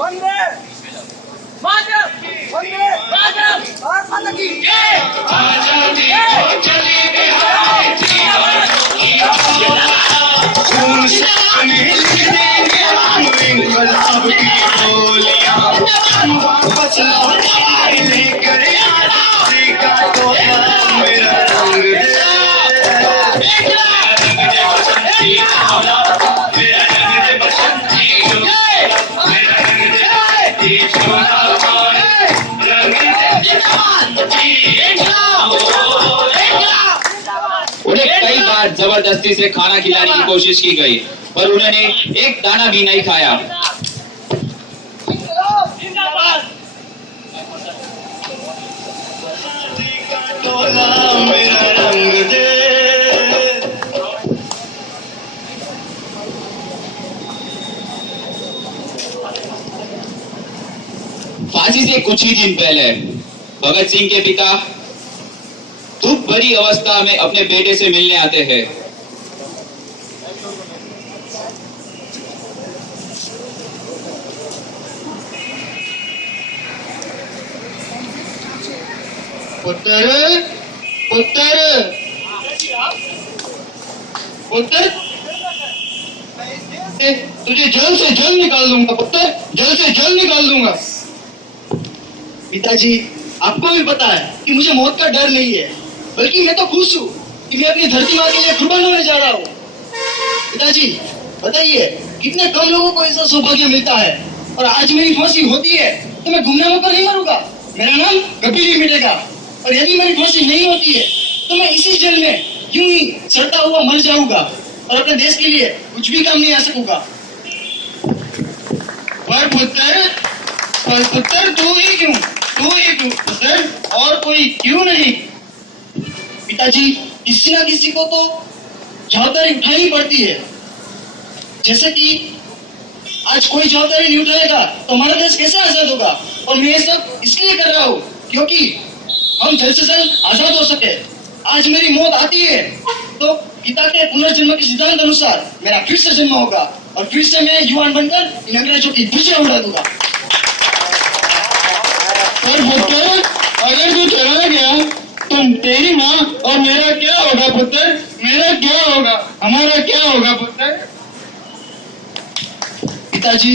वंदे मातरम, वंदे मातरम, भारत माता की जय। आजादी को चली बिहार खून से लिख देंगे हम इंकलाब की गोलियां, वापस लौटाए लेकर आजादी का तोहफा मेरा रंग दे, मेरा रंग दे बसंती चोला, मेरा रंग दे बसंती चोला, मेरा रंग दे बसंती चोला, रंग दे बसंती चोला। उन्हें कई बार जबरदस्ती से खाना खिलाने की कोशिश की गई, पर उन्होंने एक दाना भी नहीं खाया। मेरा रंग दे। फांसी से कुछ ही दिन पहले भगत सिंह के पिता दुख भरी अवस्था में अपने बेटे से मिलने आते हैं। पुत्र, पुत्र, पुत्र, तुझे जल्द से जल्द निकाल दूंगा पुत्र, जल्द से जल्द निकाल दूंगा। पिताजी, आपको भी पता है कि मुझे मौत का डर नहीं है, बल्कि मैं तो खुश हूँ कि मैं अपनी धरती माँ के लिए कुर्बान होने जा रहा हूँ। पिताजी, बताइए कितने कम लोगों को ऐसा सौभाग्य मिलता है, और आज मेरी फांसी होती है तो मैं गुमनाम होकर नहीं मरूंगा, मेरा नाम कभी नहीं मिटेगा। और यदि मेरी फांसी नहीं होती है तो मैं इसी जेल में यूं ही सड़ता हुआ मर जाऊंगा और अपने देश के लिए कुछ भी काम नहीं आ सकूंगा। पर पुत्र तू ही क्यों पुत्र, और कोई क्यों नहीं? पिताजी, किसी ना किसी को तो जवाबदारी उठानी पड़ती है। जैसे कि आज कोई जवाबदारी नहीं उठाएगा तो हमारा देश कैसे आजाद होगा? और मैं ये सब इसलिए कर रहा हूँ क्योंकि हम जल्द से जल्द आजाद हो सके। आज मेरी मौत आती है तो पिता के पुनर्जन्म के सिद्धांत अनुसार मेरा फिर से जन्म होगा, और फिर से मैं युवान बनकर इन अंग्रेजों की धज्जियां उड़ा दूंगा। पर पुत्र, अगर तू चला गया तो तेरी माँ और मेरा क्या होगा पुत्र? मेरा क्या होगा, हमारा क्या होगा पुत्र? पिताजी,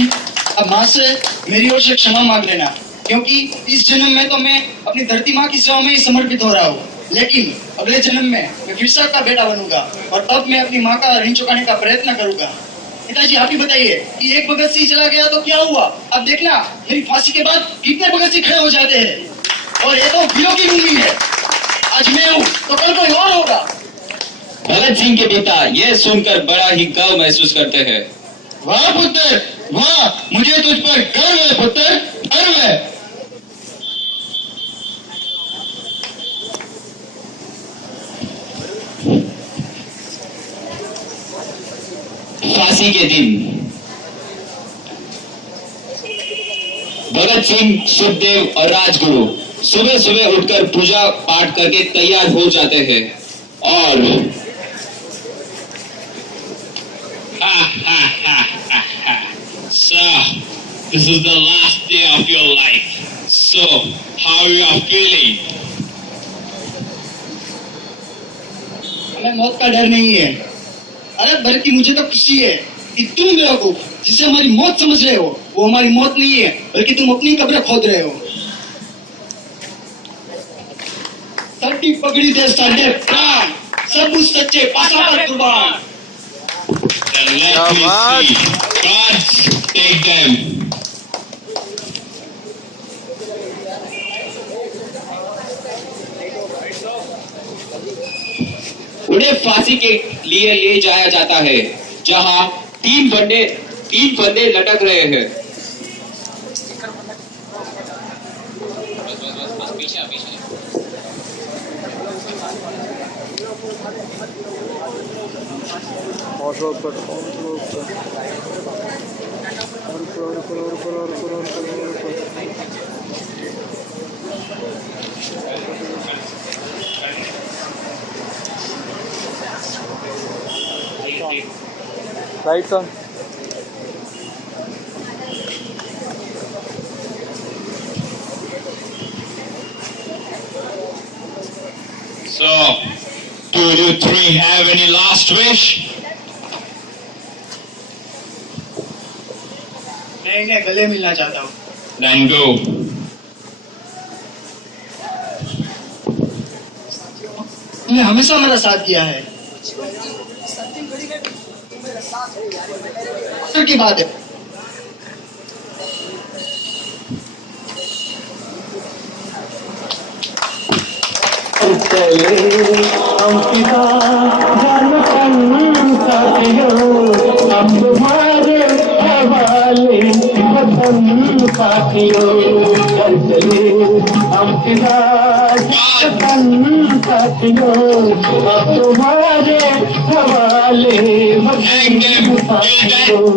अब माँ से मेरी ओर से क्षमा मांग लेना, क्योंकि इस जन्म में तो मैं अपनी धरती माँ की सेवा में ही समर्पित हो रहा हूँ, लेकिन अगले जन्म में मैं फिर से आपका बेटा बनूंगा और तब मैं अपनी माँ का ऋण चुकाने का प्रयत्न करूंगा। पिताजी, आप ही बताइए कि एक भगत सिंह चला गया तो क्या हुआ? अब देखना, मेरी फांसी के बाद कितने भगत सिंह खड़े हो जाते हैं, और ये तो वीरों की भूमि है। आज मैं हूँ तो कल कोई और होगा। भगत सिंह के पिता यह सुनकर बड़ा ही गर्व महसूस करते हैं। वाह पुत्र, वाह, मुझे तुझ पर गर्व है पुत्र, गर्व है। फांसी के दिन भगत सिंह, सुखदेव और राजगुरु सुबह सुबह उठकर पूजा पाठ करके तैयार हो जाते हैं और So, this is the last day of your life. So, how you are feeling? हमें मौत का डर नहीं है, अरे बल्कि मुझे तो खुशी है कि तुम बेवकूफ जिसे हमारी मौत समझ रहे हो, वो हमारी मौत नहीं है, बल्कि तुम अपनी कब्र खोद रहे हो। सट्टी पगड़ी दे साढ़े प्राण, सब उस सच्चे पासा पर कुर्बान। Then let me see. Gods, take them. उन्हें फांसी के लिए ले जाया जाता है, जहां तीन फंदे लटक रहे हैं। Lights on. Do you three have any last wish? मैं इन्हें गले मिलना चाहता हूँ। Then go. तुमने हमेशा मेरा साथ दिया है। अवसर की बात है। चले हम पिता जनपन साथियों, हम तुम्हारे हवाले वतन साथियों। चले हम पिता जनपन साथियों, हम तुम्हारे हवाले वतन साथियों।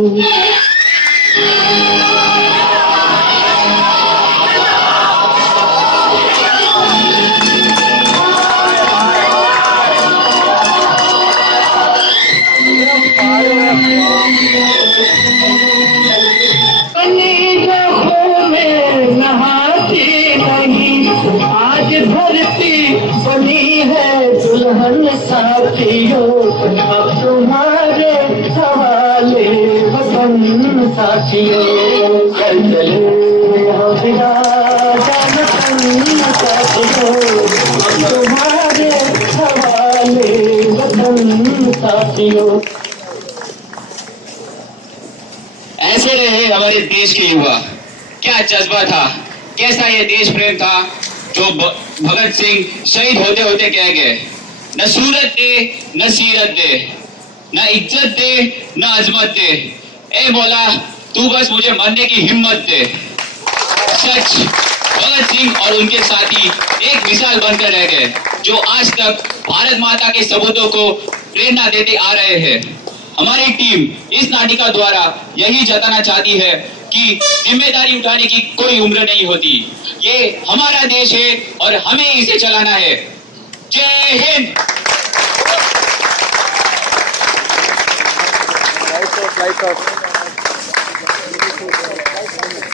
आज धरती बनी है दुल्हन साथियों, अब तुम्हारे हवाले वतन साथियों। चले हम विदा जनपन साथियों, अब तुम्हारे हवाले वतन साथियों। ऐसे रहे हमारे देश के युवा। क्या जज्बा था, कैसा ये देश प्रेम था जो भगत सिंह शहीद होते होते कह गए, न सूरत दे न सीरत दे, न इज्जत दे न अजमत दे, ए मौला तू बस मुझे मरने की हिम्मत दे। सच, भगत सिंह और उनके साथी एक मिसाल बनकर रह गए जो आज तक भारत माता के सपूतों को प्रेरणा देते आ रहे हैं। हमारी टीम इस नाटिका द्वारा यही जताना चाहती है कि जिम्मेदारी उठाने की कोई उम्र नहीं होती। ये हमारा देश है और हमें इसे चलाना है। जय हिंद।